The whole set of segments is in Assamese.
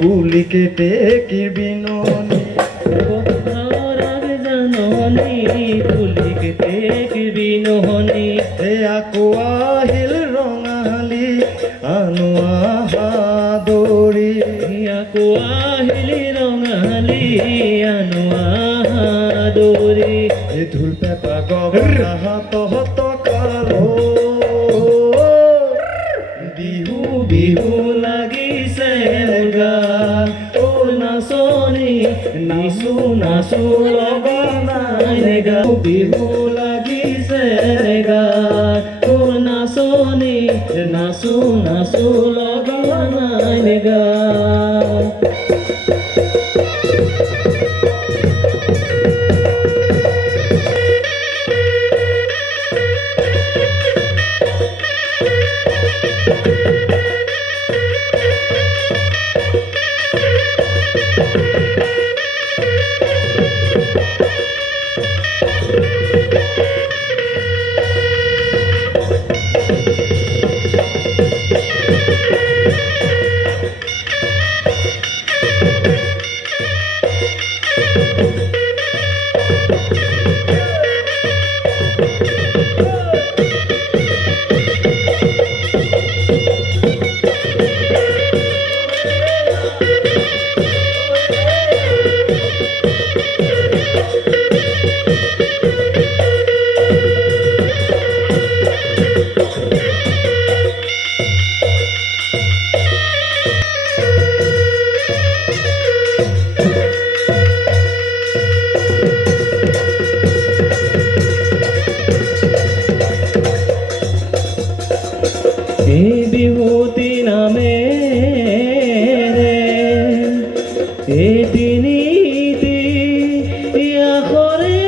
কুলিকেতে কিবিননি বহৰাগ জাননি কুলিকেতে কিবিননি হে আকৌ আহিল ৰঙালী আনো আহা দৌৰি আকৌ আহিল ৰঙালী আনো আহা দৌৰি ঢোল পেঁপা গগনা হাতত কালো বিহু বিহু লাগিছে নাচো নাচো লগনাই গা বিহু লাগিছে গা ও নাচনি নাচো নাচো লগনাই গা বিভূতি নামে তিনিটি আখৰে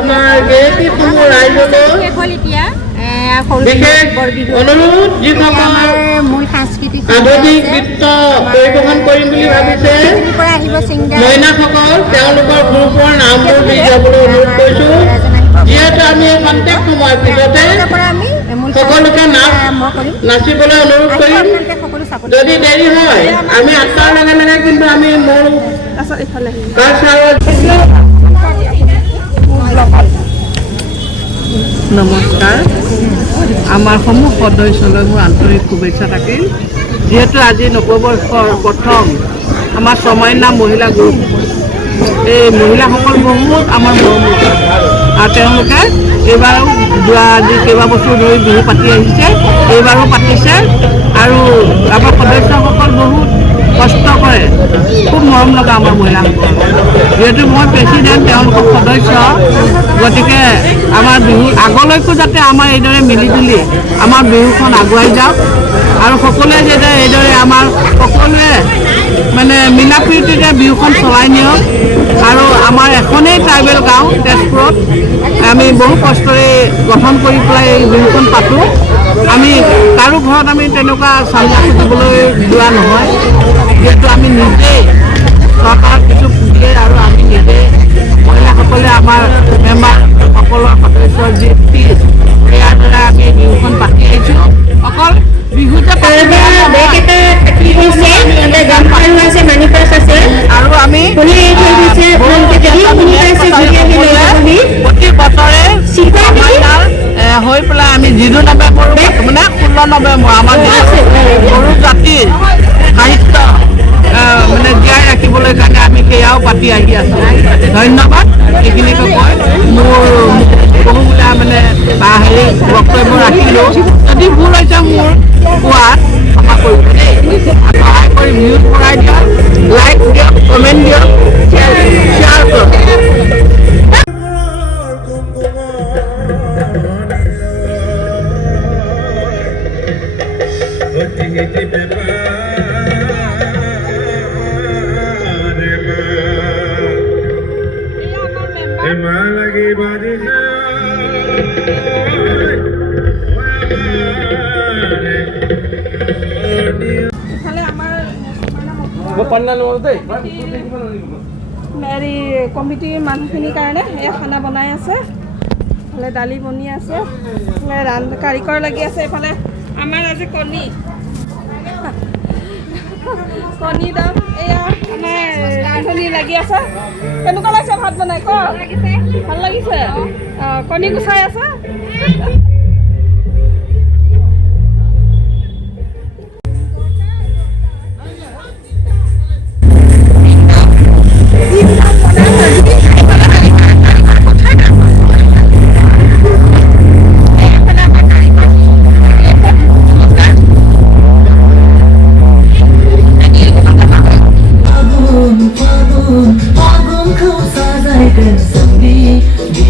আমাৰ গেলেকীসমূহ ৰাইজলৈ বিশেষ অনুৰোধ যিসকল আধুনিক নৃত্য পৰিৱেশন কৰিম বুলি ভাবিছে মইনাসকল তেওঁলোকৰ গ্ৰুপৰ নামবোৰ দি যাবলৈ অনুৰোধ কৰিছোঁ যিহেতু আমি খন্তেক সময়ৰ পিছতে সকলোকে নাচিবলৈ অনুৰোধ কৰিম যদি দেৰি হয় আমি 8টাৰ লগে লগে কিন্তু আমি মোৰ নমস্কাৰ আমাৰ সমূহ সদস্যলৈ মোৰ আন্তৰিক শুভেচ্ছা থাকিল যিহেতু আজি নৱবৰ্ষৰ প্ৰথম আমাৰ ছমাইনা মহিলা গ্ৰুপ এই মহিলাসকল বহুত আমাৰ মৰমৰ আৰু তেওঁলোকে এইবাৰো যোৱা আজি কেইবাবছৰ ধৰি বিহু পাতি আহিছে এইবাৰো পাতিছে আৰু আমাৰ সদস্যসকল বহুত কষ্ট কৰে খুব মৰম লগা আমাৰ মহিলাসকল যিহেতু মই প্ৰেচিডেণ্ট তেওঁলোকৰ সদস্য গতিকে আমাৰ বিহু আগলৈকো যাতে আমাৰ এইদৰে মিলি জুলি আমাৰ বিহুখন আগুৱাই যাওক আৰু সকলোৱে যাতে এইদৰে আমাৰ সকলোৱে মানে মিলা প্ৰীতিৰে বিহুখন চলাই নিয়ক আৰু আমাৰ এখনেই ট্ৰাইবেল গাঁও তেজপুৰত আমি বহু কষ্টৰে গঠন কৰি পেলাই এই বিহুখন পাতোঁ আমি কাৰো ঘৰত আমি তেনেকুৱা চান্দা খুজিবলৈ যোৱা নহয় যিহেতু আমি নিজেই চৰকাৰক কিছু পুঁজিয়ে আৰু আমি নিজেই মহিলাসকলে আমাৰ মেম্বাৰ সকলৰ সদস্যৰ যি ফিজ ইয়াৰ দ্বাৰা আমি বিহুখন পাতি আহিছোঁ অকল বিহুতে আৰু আমি প্ৰতি বছৰে হৈ পেলাই আমি যিটো নৱেম্বৰ মানে 16 নৱেম্বৰ আমাৰ বড়ো জাতিৰ সাহিত্য মানে জীয়াই ৰাখিবলৈ কাৰণে আমি সেয়াও পাতি আহি আছোঁ ধন্যবাদ এইখিনিকে কয় মোৰ বহুকেইটা মানে হেৰি বক্তব্য ৰাখিলোঁ যদি ভুল হৈছে মোৰ কোৱাত ক্ষমা কৰিব দেই সহায় কৰি ভিউজ কৰাই দিয়ক লাইক দিয়ক কমেণ্ট দিয়ক শ্বেয়াৰ কৰক হেৰি কমিটিৰ মানুহখিনিৰ কাৰণে এয়া খানা বনাই আছে এইফালে দালি বনি আছে কাৰিকৰ লাগি আছে এইফালে আমাৰ আজি কণী দম এয়া আমাৰ ৰান্ধনি লাগি আছে কেনেকুৱা লাগিছে ভাত বনাই ক ভাল লাগিছে কণী গুচাই আছে Agun kau sadai dan sendiri di